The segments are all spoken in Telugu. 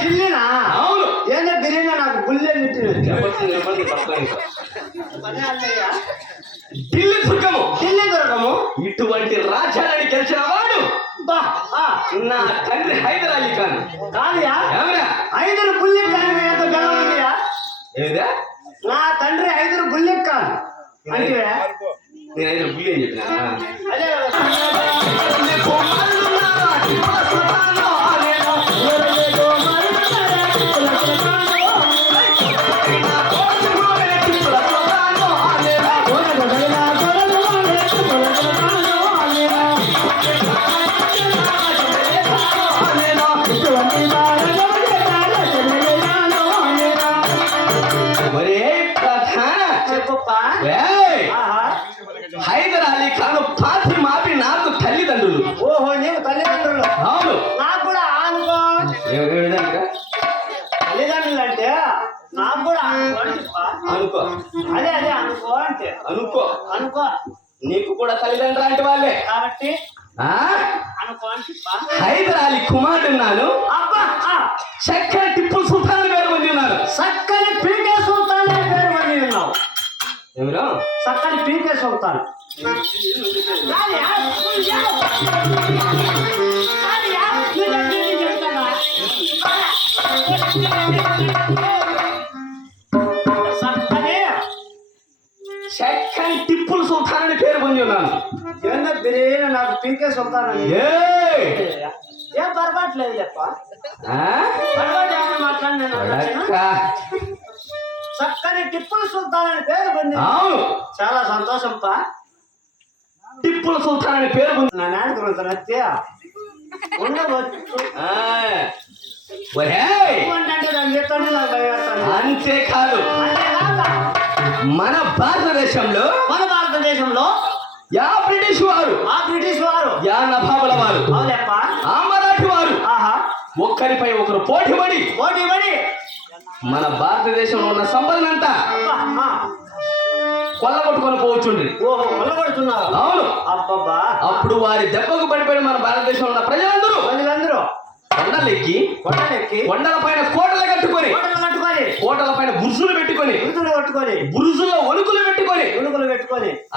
ఢిల్లీనా? అవును. ఏందో బిర్యానీ నాకు బుల్లే ఢిల్లీ దుర్గము. ఢిల్లీ దుర్గము. ఇటువంటి రాజ్యాన్ని గెలిచిన వాడు నా తండ్రి హైదర్ అలీ ఖాన్. కాదుయా? ఎవరా? హైదర్ బుల్లెట్ ఖాన్ ఎంత బెలవండియా? ఏదా? నా తండ్రి హైదర్ బుల్లెట్ ఖాన్ అంటే నేను హైదర్ బుల్లి అని చెప్పినా. అదే హైదర్ అలీ ఖాన్ పాతి మాపి నాకు తల్లిదండ్రులు. ఓహో, నీకు తల్లిదండ్రులు? అవును. నాకు కూడా అనుకో. తల్లిదండ్రులు అంటే నాకు కూడా అనుకో. అదే అదే అనుకో అంటే అనుకో. అనుకో. నీకు కూడా తల్లిదండ్రులు అంటే వాళ్ళే కాబట్టి అనుకో అంటే హైదర్ అలీ కుమారుడున్నాను. అబ్బా, చక్కని టిప్పు సుల్తాన్ పేరు పొంది ఉన్నారు. చక్కని పీకే సుల్తాన్ పేరు పొంది ఉన్నావు. ఎవరు? చక్కని పీకే సుల్తాన్. చక్కని టిప్పులు సుల్తాన్ అని పేరు పొంది ఉన్నాను. ఏంటో బిర్యానీ నాకు పీకే సుల్తాన్ అని. ఏం పొరపాట్లేదు చెప్ప. చక్కని టిప్పుల సుల్తాన్ అని పేరు పొంది. అవును, చాలా సంతోషం పా. టిప్పుల సుల్తాన్ అని పేరు పొంది. నా నాయకుడు నత్య ఉండవచ్చు. అంతేకాదు, మన భారతదేశంలో యా బ్రిటిష్ వారు యా నవాబుల వారు ఆ మరాఠీ వారు ఒక్కరిపై ఒకరు పోటీపడి మన భారతదేశంలో ఉన్న సంపదనంతా కొల్లగొట్టుకొని పోవచ్చుండ్రి. అవును. అబ్బబ్బా. అప్పుడు వారి దెబ్బకు పడిపోయిన మన భారతదేశంలో ఉన్న ప్రజలందరూ కొండలెక్కి కొండల పైన కోటలు కట్టుకొని కోటల పైన బుర్జులు పెట్టుకొని బురుజుల్లో ఒలుకులు పెట్టుకొని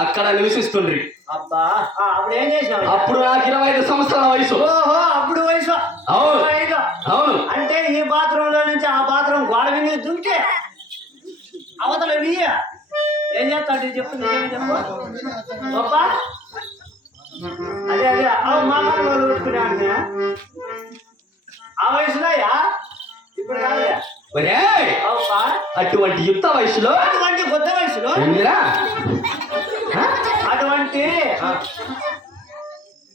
అక్కడ నివసిస్తుండ్రి. అబ్బా, అప్పుడు ఏం చేసినావు? అప్పుడు నాకు 25 సంవత్సరాల వయసు. ఓహో, అప్పుడు వయసు. అవును అవును. అంటే ఈ బాత్రూమ్ లో నుంచి ఆ బాత్రూమ్ గోడ విని దుంకే అవతల వియ్య ఏం చేస్తాడు చెప్పు, నిజమే చెప్పు. గొప్ప అదే అదే మా వాళ్ళు పెట్టుకునే ఆ వయసులోయా? ఇప్పుడు కాదుయా? అటువంటి యుక్త వయసులో, అటువంటి కొత్త వయసులో, అటువంటి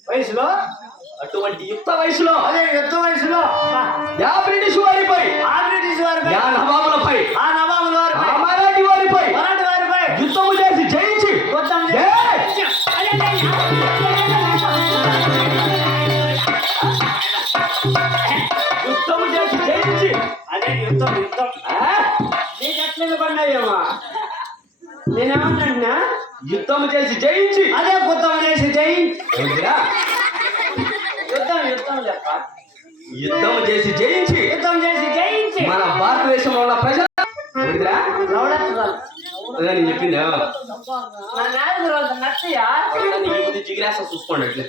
వయసులో, అటువంటి యుక్త వయసులో, అదే యుక్త వయసులో యా బ్రిటిష్ వారిపై యా నవాబులపై ఆ మరాఠీ వారిపై యుద్ధము చేసి జయించి అదే యుద్ధం నీకు ఎట్లా పడినాయేమా? నేనేమంటున్నా? యుద్ధము చేసి జయించి, అదే యుద్ధం చేసి జయించి, యుద్ధం చేసి జయించి మన భారతదేశంలో ఉన్న ప్రజలు నేను చెప్పింది జిగ్రాస చూసుకోండి. అట్లే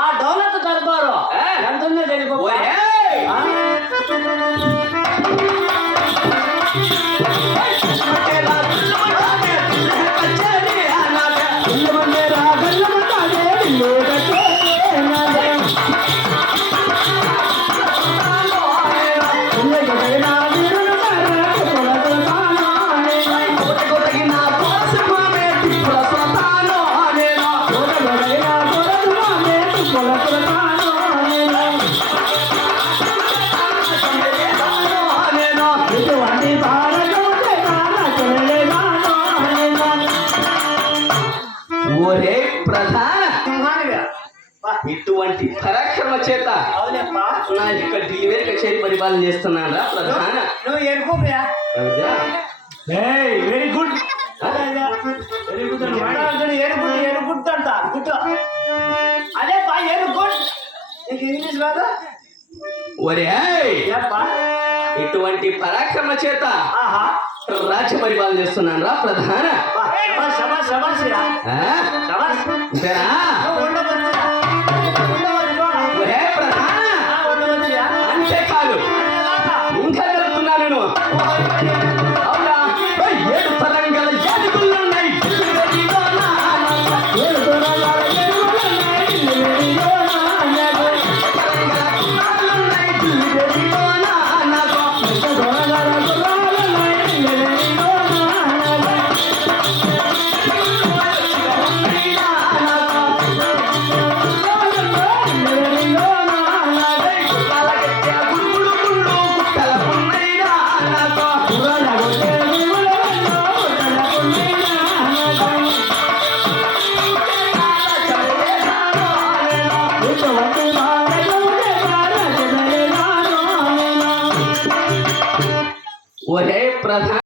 ఆ దౌలత్ దర్బారు ఎంత ఉందో తెలియదు. ఇటువంటి పరాక్రమ చేత నా ఇక్కడ ఢిల్లీ కచేరీ పరిపాలన చేస్తున్నాను ప్రధాన. నువ్వు ఎరుకుయా? వెరీ గుడ్ ఎరుగుడ్ అంట గుడ్. అదే బా ఎరుగుడ్ నీకు ఇంగ్లీష్ రాదా? ఒరే ఏప్పా? ఇటువంటి పరాక్రమ చేత ఆహా, రాజ్య పరిపాలన చేస్తున్నాను రా ప్రధాన. బా, శబాష్ శబాష్ శబాష్ రా. ఆ? శబాష్. అంతేనా? నువ్వు ఉండవచ్చురా. ఉండవచ్చురా. ఒరే ప్రధాన, ఉండవచ్చురా. అంతేకాదు ఇంకా చెప్తున్నా నేను. అవునా? ఓయ్, 7 తరంగల యాదగులున్నాయి ఢిల్లీలోన. 7 తరంగల యాదగులున్నాయి ఢిల్లీలోన. 7 తరంగల గుర్రాలున్నాయి ఢిల్లీలోన. నాకు 7 తరంగల గుర్రాలున్నాయి ఢిల్లీలోన. ఒరే ప్రధాన